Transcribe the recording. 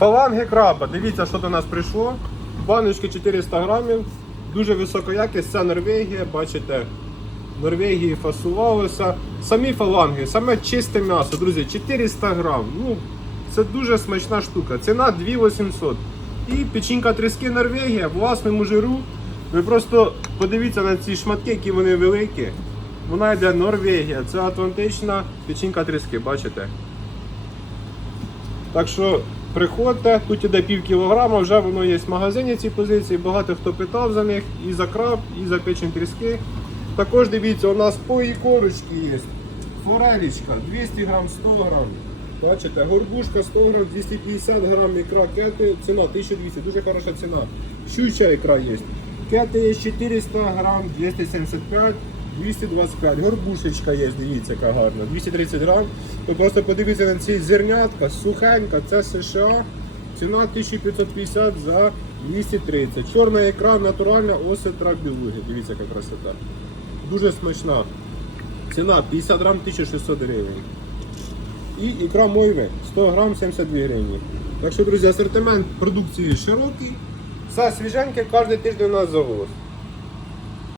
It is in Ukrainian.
Фаланги краба. Дивіться, що до нас прийшло. Баночки 400 грамів. Дуже висока якість. Це Норвегія, бачите. В Норвегії фасувалося. Самі фаланги, саме чисте м'ясо, друзі, 400 грам. Ну, це дуже смачна штука. Ціна 2800. І печінка тріски Норвегія власному жиру. Ви просто подивіться на ці шматки, які вони великі. Вона йде Норвегія. Це атлантична печінка тріски, бачите? Так що приходьте, тут іде пів кілограма, вже воно є в магазині ці позиції. Багато хто питав за них і за краб, і за печень тріски. Також дивіться, у нас по ікорочки є. Форелічка 200 грам, 100 грам. Бачите, горбушка 100 грам, 250 грам ікра кети, ціна 1200, дуже хороша ціна. Щуча ікра є. Кети є 400 грам, 275, 225. Горбушечка є, дивіться, яка гарна. 230 грам. То просто подивіться на ці зернятка, сухенька, це США. Ціна 1550 за 230. Чорна ікра, натуральна осетра білуги. Дивіться, яка красота. Дуже смачна. Ціна 50 грам 1600 гривень. І ікра мойве 100 грам 72 гривні. Так що, друзі, асортимент продукції широкий. Все свіженьке, кожен тиждень у нас завоз.